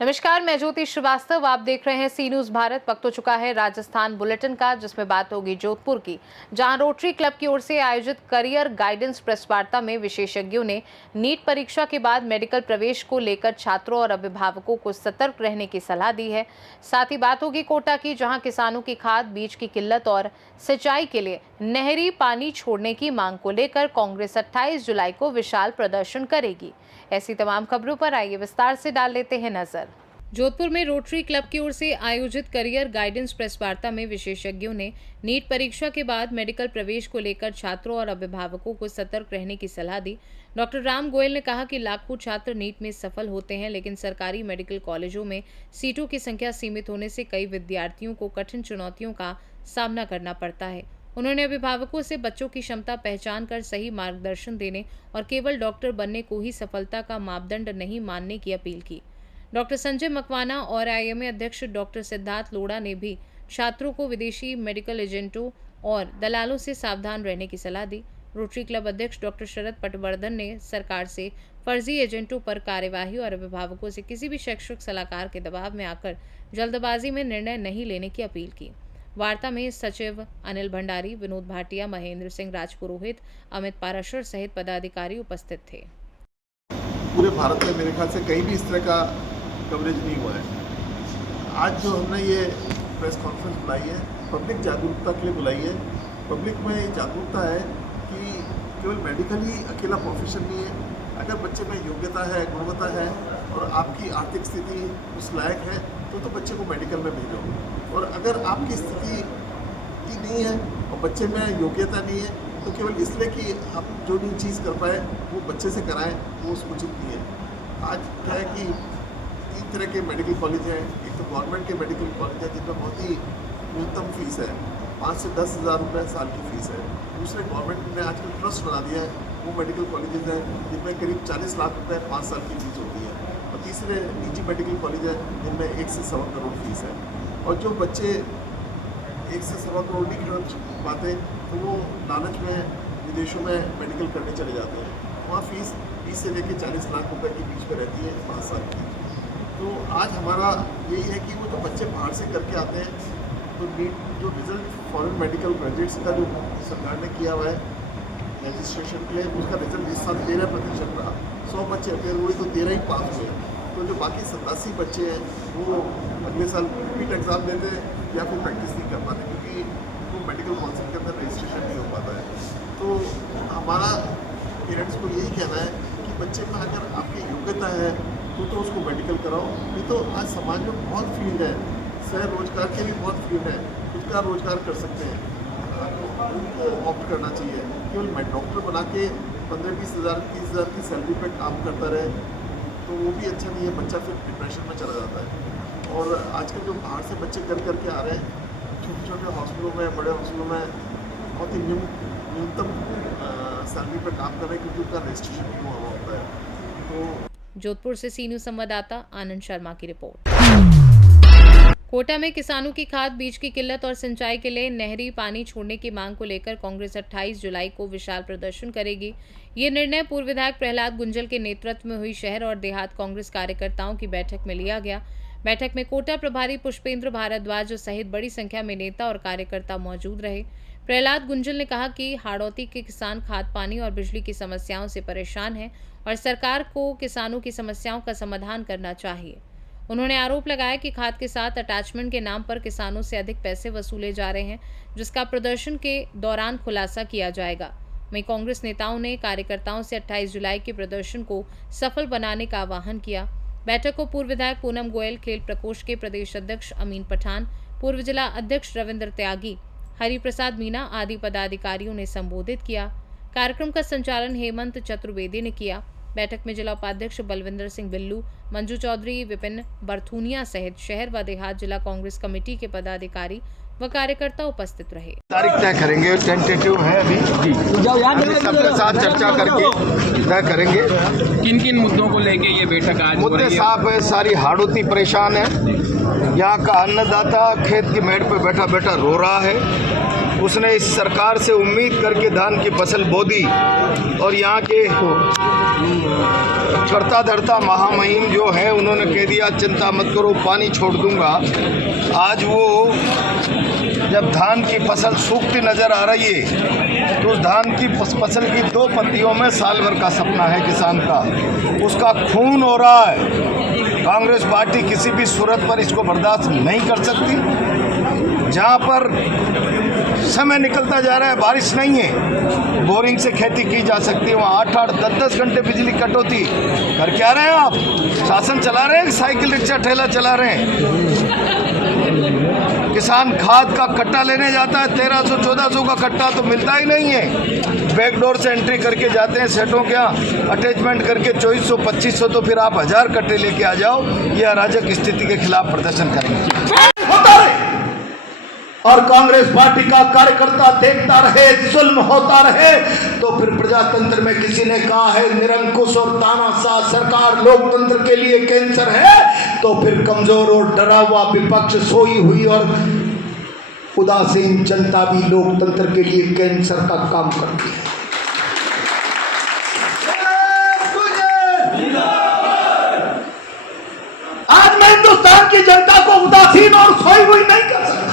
नमस्कार, मैं ज्योति श्रीवास्तव। आप देख रहे हैं सी न्यूज भारत। वक्त हो चुका है राजस्थान बुलेटिन का, जिसमें बात होगी जोधपुर की, जहां रोटरी क्लब की ओर से आयोजित करियर गाइडेंस प्रेस वार्ता में विशेषज्ञों ने नीट परीक्षा के बाद मेडिकल प्रवेश को लेकर छात्रों और अभिभावकों को सतर्क रहने की सलाह दी है। साथ ही बात होगी कोटा की, जहां किसानों की खाद बीज की किल्लत और सिंचाई के लिए नहरी पानी छोड़ने की मांग को लेकर कांग्रेस 28 जुलाई को विशाल प्रदर्शन करेगी। ऐसी तमाम खबरों पर आइए विस्तार से डाल लेते हैं नजर। जोधपुर में रोटरी क्लब की ओर से आयोजित करियर गाइडेंस प्रेस वार्ता में विशेषज्ञों ने नीट परीक्षा के बाद मेडिकल प्रवेश को लेकर छात्रों और अभिभावकों को सतर्क रहने की सलाह दी। डॉक्टर राम गोयल ने कहा कि लाखों छात्र नीट में सफल होते हैं, लेकिन सरकारी मेडिकल कॉलेजों में सीटों की संख्या सीमित होने से कई विद्यार्थियों को कठिन चुनौतियों का सामना करना पड़ता है। उन्होंने अभिभावकों से बच्चों की क्षमता पहचान कर सही मार्गदर्शन देने और केवल डॉक्टर बनने को ही सफलता का मापदंड नहीं मानने की अपील की। डॉक्टर संजय मकवाना और आईएमए अध्यक्ष डॉक्टर सिद्धार्थ लोढ़ा ने भी छात्रों को विदेशी मेडिकल एजेंटों और दलालों से सावधान रहने की सलाह दी। रोटरी क्लब अध्यक्ष डॉक्टर शरद पटवर्धन ने सरकार से फर्जी एजेंटों पर कार्यवाही और अभिभावकों से किसी भी शैक्षिक सलाहकार के दबाव में आकर जल्दबाजी में निर्णय नहीं लेने की अपील की। वार्ता में सचिव अनिल भंडारी, विनोद भाटिया, महेंद्र सिंह राजपुरोहित, अमित पाराशर सहित पदाधिकारी उपस्थित थे। पूरे भारत में मेरे ख्याल से कहीं भी इस तरह का कवरेज नहीं हुआ है। आज जो हमने ये प्रेस कॉन्फ्रेंस बुलाई है, पब्लिक जागरूकता के लिए बुलाई है। पब्लिक में जागरूकता है कि केवल मेडिकल ही अकेला प्रोफेशन नहीं है। अगर बच्चे में योग्यता है, गुणवत्ता है और आपकी आर्थिक स्थिति उस लायक है तो बच्चे को मेडिकल में भेजो। और अगर आपकी स्थिति नहीं है और बच्चे में योग्यता नहीं है तो केवल इसलिए कि आप जो भी चीज़ कर पाए वो बच्चे से कराएं, वो उचित नहीं है। आज क्या है कि 3 तरह के मेडिकल कॉलेज हैं। एक तो गवर्नमेंट के मेडिकल कॉलेज है जिनमें बहुत ही न्यूनतम फीस है, 5 से 10 हज़ार रुपये साल की फ़ीस है। दूसरे गवर्नमेंट ने आजकल ट्रस्ट बना दिया है, वो मेडिकल कॉलेजेस हैं जिनमें करीब 40 लाख रुपये 5 साल की फीस होती है। और तीसरे निजी मेडिकल कॉलेज हैं जिनमें 1 से सवा करोड़ फीस है। और जो बच्चे 1 से सवा करोड़ नहीं खर्च पाते तो वो लालच में विदेशों में मेडिकल करने चले जाते हैं। वहाँ फीस 20 से लेकर 40 लाख रुपए के बीच में रहती है 5 साल की। तो आज हमारा यही है कि वो जो बच्चे बाहर से करके आते हैं तो नीट जो रिजल्ट फॉरेन मेडिकल ग्रेजुएट्स का जो सरकार ने किया हुआ है रजिस्ट्रेशन के लिए, उसका रिजल्ट इस साल 13% रहा। 100 बच्चे अपेयर हुए तो 13 ही पास हुए। तो जो बाकी 87 बच्चे हैं वो अगले साल रिपीट एग्ज़ाम देते हैं या फिर प्रैक्टिस नहीं कर पाते क्योंकि वो मेडिकल काउंसिल के अंदर रजिस्ट्रेशन नहीं हो पाता है। तो हमारा पेरेंट्स को यही कहना है कि बच्चे में अगर आपकी योग्यता है तो उसको मेडिकल कराओ। नहीं तो आज समाज में बहुत फील्ड है, सह रोजगार के भी बहुत फील्ड है, खुद का रोजगार कर सकते हैं, उनको ऑप्ट करना चाहिए। केवल डॉक्टर बना के 15-20 हज़ार 30 हज़ार की सैलरी पे काम करता रहे तो वो भी अच्छा नहीं है। बच्चा फिर डिप्रेशन में चला जाता है। और आजकल जो बाहर से बच्चे कर के आ रहे हैं छोटे छोटे हॉस्पिटलों में, बड़े हॉस्पिटलों में बहुत ही न्यूनतम सैलरी पर काम कर रहे हैं क्योंकि उनका रजिस्ट्रेशन नहीं हुआ होता है। तो जोधपुर से सी न्यूज संवाददाता आनंद शर्मा की रिपोर्ट। कोटा में किसानों की खाद बीज की किल्लत और सिंचाई के लिए नहरी पानी छोड़ने की मांग को लेकर कांग्रेस 28 जुलाई को विशाल प्रदर्शन करेगी। ये निर्णय पूर्व विधायक प्रहलाद गुंजल के नेतृत्व में हुई शहर और देहात कांग्रेस कार्यकर्ताओं की बैठक में लिया गया। बैठक में कोटा प्रभारी पुष्पेंद्र भारद्वाज सहित बड़ी संख्या में नेता और कार्यकर्ता मौजूद रहे। प्रहलाद गुंजल ने कहा कि हाड़ौती के किसान खाद पानी और बिजली की समस्याओं से परेशान हैं और सरकार को किसानों की समस्याओं का समाधान करना चाहिए। उन्होंने आरोप लगाया कि खाद के साथ अटैचमेंट के नाम पर किसानों से अधिक पैसे वसूले जा रहे हैं, जिसका प्रदर्शन के दौरान खुलासा किया जाएगा। वहीं कांग्रेस नेताओं ने कार्यकर्ताओं से 28 जुलाई के प्रदर्शन को सफल बनाने का आह्वान किया। बैठक को पूर्व विधायक पूनम गोयल, खेल प्रकोष्ठ के प्रदेश अध्यक्ष अमीन पठान, पूर्व जिला अध्यक्ष रविंद्र त्यागी, हरिप्रसाद मीना आदि पदाधिकारियों ने संबोधित किया। कार्यक्रम का संचालन हेमंत चतुर्वेदी ने किया। बैठक में जिला उपाध्यक्ष बलविंदर सिंह बिल्लू, मंजू चौधरी, विपिन बरथुनिया सहित शहर व देहात जिला कांग्रेस कमेटी के पदाधिकारी व कार्यकर्ता उपस्थित रहे। तारीख तय करेंगे, टेंटेटिव है अभी सबके साथ चर्चा करके तय करेंगे। किन किन मुद्दों को लेके ये बैठक आज हो रही है? मुद्दे साफ है, सारी हाड़ौती परेशान है। यहाँ का अन्नदाता खेत की मेड़ पे बैठा बैठा रो रहा है। उसने इस सरकार से उम्मीद करके धान की फसल बो दी और यहाँ के करता धरता महामहिम जो है उन्होंने कह दिया चिंता मत करो पानी छोड़ दूंगा। आज वो जब धान की फसल सूखती नज़र आ रही है तो उस धान की फसल की 2 पत्तियों में साल भर का सपना है किसान का, उसका खून हो रहा है। कांग्रेस पार्टी किसी भी सूरत पर इसको बर्दाश्त नहीं कर सकती। जहाँ पर समय निकलता जा रहा है, बारिश नहीं है, बोरिंग से खेती की जा सकती है, वहाँ 8-8, 10-10 घंटे बिजली कटौती कर क्या रहे हैं आप? शासन चला रहे हैं, साइकिल रिक्शा ठेला चला रहे हैं। किसान खाद का कट्टा लेने जाता है, 1300-1400 का कट्टा तो मिलता ही नहीं है। बैकडोर से एंट्री करके जाते हैं सेठों के यहाँ, अटैचमेंट करके 2400-2500, तो फिर आप 1000 कट्टे लेके आ जाओ। ये अराजक स्थिति के खिलाफ प्रदर्शन करेंगे। और कांग्रेस पार्टी का कार्यकर्ता देखता रहे, जुल्म होता रहे, तो फिर प्रजातंत्र में किसी ने कहा है निरंकुश और तानाशाह सरकार लोकतंत्र के लिए कैंसर है, तो फिर कमजोर और डरा हुआ विपक्ष, सोई हुई और उदासीन जनता भी लोकतंत्र के लिए कैंसर का काम करती है। आज मैं हिंदुस्तान की जनता को उदासीन और सोई हुई नहीं कर सकता।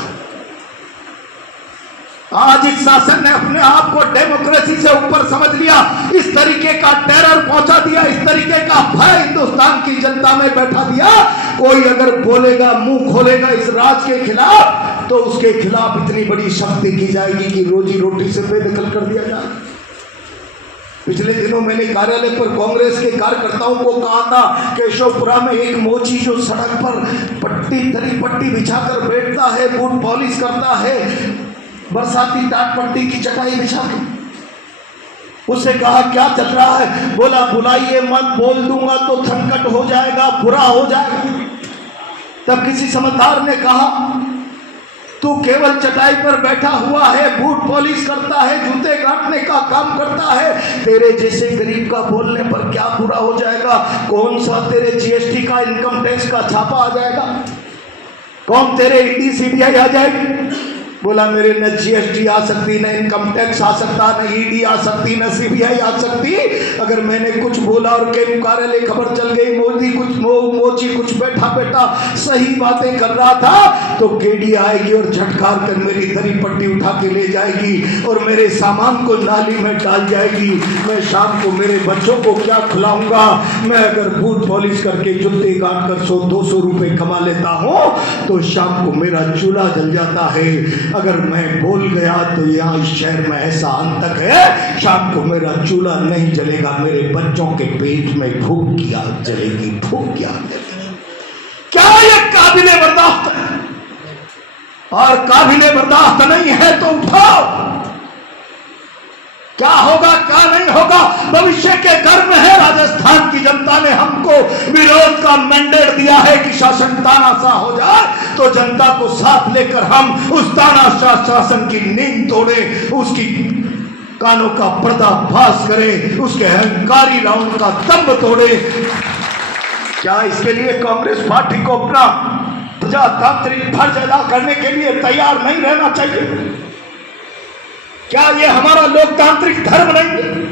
आज इस शासन ने अपने आप को डेमोक्रेसी से ऊपर समझ लिया, इस तरीके का टेरर पहुंचा दिया, इस तरीके का भय हिंदुस्तान की जनता में बैठा दिया। कोई अगर बोलेगा, मुंह खोलेगा इस राज के खिलाफ, तो उसके खिलाफ इतनी बड़ी शक्ति की जाएगी कि रोजी रोटी से बेदखल कर दिया जाए। पिछले दिनों मैंने कार्यालय पर कांग्रेस के कार्यकर्ताओं को कहा था, केशवपुरा में एक मोची जो सड़क पर पट्टी बिछाकर बैठता है, बूट पॉलिश करता है, बरसाती टाट पट्टी की चटाई बिछा के, उससे कहा क्या चल रहा है? बोला बुलाइए मत, बोल दूंगा तो संकट हो जाएगा, बुरा हो जाएगा। तब किसी समझदार ने कहा तू केवल चटाई पर बैठा हुआ है, बूट पॉलिश करता है, जूते काटने का काम करता है, तेरे जैसे गरीब का बोलने पर क्या बुरा हो जाएगा? कौन सा तेरे जीएसटी का, इनकम टैक्स का छापा आ जाएगा? कौन तेरे ईडी सीबीआई आ जाएगी? बोला मेरे न जीएसटी आ सकती, न इनकम टैक्स आ सकता, न ईडी आ सकती, न सीबीआई आ सकती। अगर मैंने कुछ बोला और के कार्यालय खबर चल गई, मोची कुछ बैठा सही बातें कर रहा था, तो केडी आएगी और झटकार कर मेरी दरी पट्टी उठा के ले जाएगी और मेरे सामान को नाली में डाल जाएगी। मैं शाम को मेरे बच्चों को क्या खिलाऊंगा? मैं अगर बूट पॉलिश करके जूते काट कर 100-200 रुपए कमा लेता हूँ, तो शाम को मेरा चूल्हा जल जाता है। अगर मैं बोल गया तो यहाँ इस शहर में ऐसा आतंक है, शाम को मेरा चूल्हा नहीं जलेगा, मेरे बच्चों के पेट में भूख की आग जलेगी, भूख की आग जलेगी। क्या ये काबिले बर्दाश्त है? और काबिले बर्दाश्त नहीं है तो उठाओ। क्या होगा क्या नहीं होगा भविष्य के घर में है। राजस्थान की जनता ने हमको विरोध का मैंडेट दिया है कि शासन तानाशाह हो जाए, तो जनता को साथ लेकर हम उस तानाशाह शासन की नींद तोड़े, उसकी कानों का पर्दाफाश करें, उसके अहंकारी राउंड का दम्भ तोड़े। क्या इसके लिए कांग्रेस पार्टी को अपना प्रजातांत्रिक फर्ज अदा करने के लिए तैयार नहीं रहना चाहिए? क्या ये हमारा लोकतांत्रिक धर्म नहीं?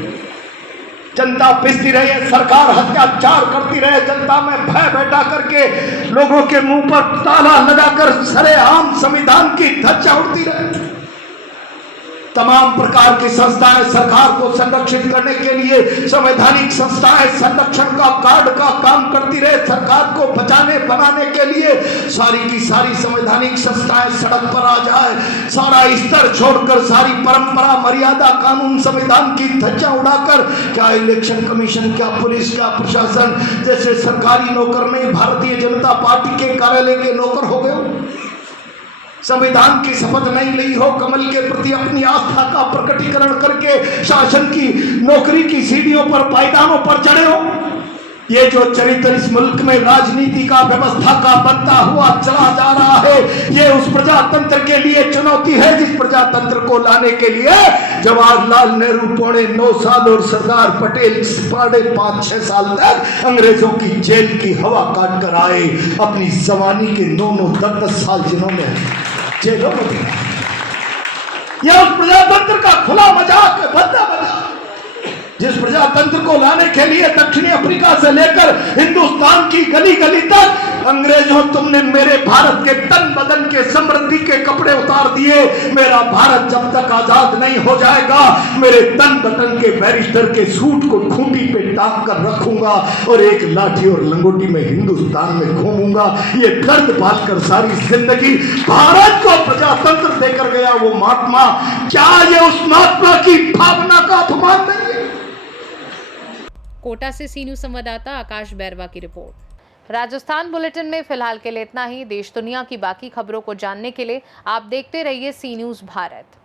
जनता पिसती रहे, सरकार अत्याचार करती रहे, जनता में भय बैठा करके लोगों के मुंह पर ताला लगाकर सरेआम संविधान की धज्जा उड़ती रहे। तमाम प्रकार की संस्थाएं सरकार को संरक्षित करने के लिए, संवैधानिक संस्थाएं संरक्षण का कार्ड का काम करती रहे, सरकार को बचाने बनाने के लिए सारी की सारी संवैधानिक संस्थाएं सड़क पर आ जाए, सारा स्तर छोड़कर सारी परंपरा, मर्यादा, कानून, संविधान की धज्जा उड़ाकर, क्या इलेक्शन कमीशन, क्या पुलिस, क्या प्रशासन जैसे सरकारी नौकर नहीं भारतीय जनता पार्टी के कार्यालय के नौकर हो गए? संविधान की शपथ नहीं ली हो, कमल के प्रति अपनी आस्था का प्रकटीकरण करके शासन की नौकरी की सीढ़ियों पर, पायदानों पर चढ़े हो? ये जो चरित्र इस मुल्क में राजनीति का, व्यवस्था का बनता हुआ चला जा रहा है, ये उस प्रजातंत्र के लिए चुनौती है जिस प्रजातंत्र को लाने के लिए जवाहरलाल नेहरू 9.5 साल और सरदार पटेल 5.5-6 साल तक अंग्रेजों की जेल की हवा काट कर आए। अपनी जवानी के 9-10 साल जिन्होंने जेलों में दिए, यह उस प्रजातंत्र का खुला मजाक है, भद्दा मजाक, जिस प्रजातंत्र को लाने के लिए दक्षिणी अफ्रीका से लेकर हिंदुस्तान की गली गली तक अंग्रेजों तुमने मेरे भारत के तन बदन के समृद्धि के कपड़े उतार दिए। मेरा भारत जब तक आजाद नहीं हो जाएगा मेरे तन बदन के बैरिस्टर के सूट को खूंटी पे टांग कर रखूंगा और एक लाठी और लंगोटी में हिंदुस्तान में घूमूंगा। ये दर्द पालकर सारी जिंदगी भारत को प्रजातंत्र देकर गया वो महात्मा, क्या ये उस महात्मा की भावना का अपमान नहीं है? कोटा से सी न्यूज संवाददाता आकाश बैरवा की रिपोर्ट। राजस्थान बुलेटिन में फिलहाल के लिए इतना ही। देश दुनिया की बाकी खबरों को जानने के लिए आप देखते रहिए सी न्यूज भारत।